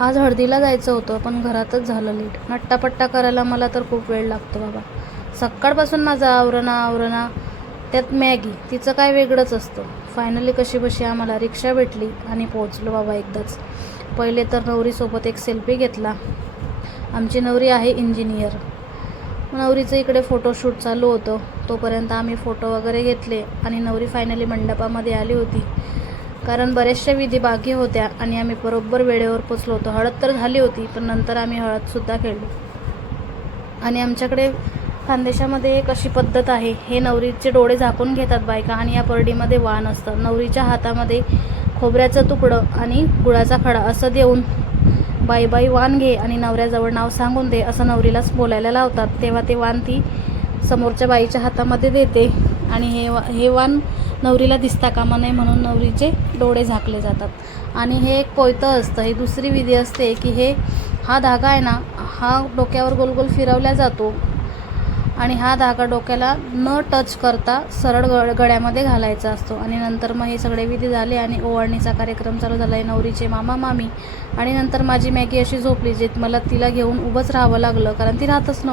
आज हळदीला जायचं होतं पण घरातच झालं लेट. नट्टापट्टा करायला मला तर खूप वेळ लागतो बाबा. सकाळपासून माझं आवरणा त्यात मॅगी तिचं काय वेगळंच असतं. फायनली कशीबशी आम्हाला रिक्षा भेटली आणि पोहोचलो बाबा एकदाच. पहिले तर नवरीसोबत एक सेल्फी घेतला. आमची नवरी आहे इंजिनियर. नवरीचं इकडे फोटोशूट चालू होतं. तोपर्यंत आम्ही फोटो वगैरे घेतले आणि नवरी फायनली मंडपामध्ये आली होती. कारण बऱ्याचशा विधी बाकी होत्या आणि आम्ही बरोबर वेळेवर पोचलो होतो. हळद तर झाली होती पण नंतर आम्ही हळदसुद्धा खेळलो. आणि आमच्याकडे खानदेशामध्ये एक अशी पद्धत आहे, हे नवरीचे डोळे झाकून घेतात बायका आणि या परडीमध्ये वाण असतं. नवरीच्या हातामध्ये खोबऱ्याचं तुकडं आणि गुळाचा खडा असं देऊन बाई वाण घे आणि नवऱ्याजवळ नाव सांगून दे असं नवरीलाच बोलायला लावतात. तेव्हा ते वाण ती समोरच्या बाईच्या हातामध्ये देते आणि हे वाण नवरीला दिसता कामा नये म्हणून नवरीचे डोळे झाकले जातात. आणि हे एक पोयतं असतं. ही दुसरी विधी असते की हा धागा आहे ना, हा डोक्यावर गोल गोल फिरवला जातो आणि हा धागा डोक्याला न टच करता सरळ गळ्यामध्ये घालायचा असतो. आणि नंतर मग हे सगळे विधी झाले आणि ओवाळणीचा कार्यक्रम चालू झाला आहे. नवरीचे मामा मामी आणि नंतर माझी मॅगी अशी झोपली जे मला तिला घेऊन उभंच राहावं लागलं कारण ती राहतच नव्हती.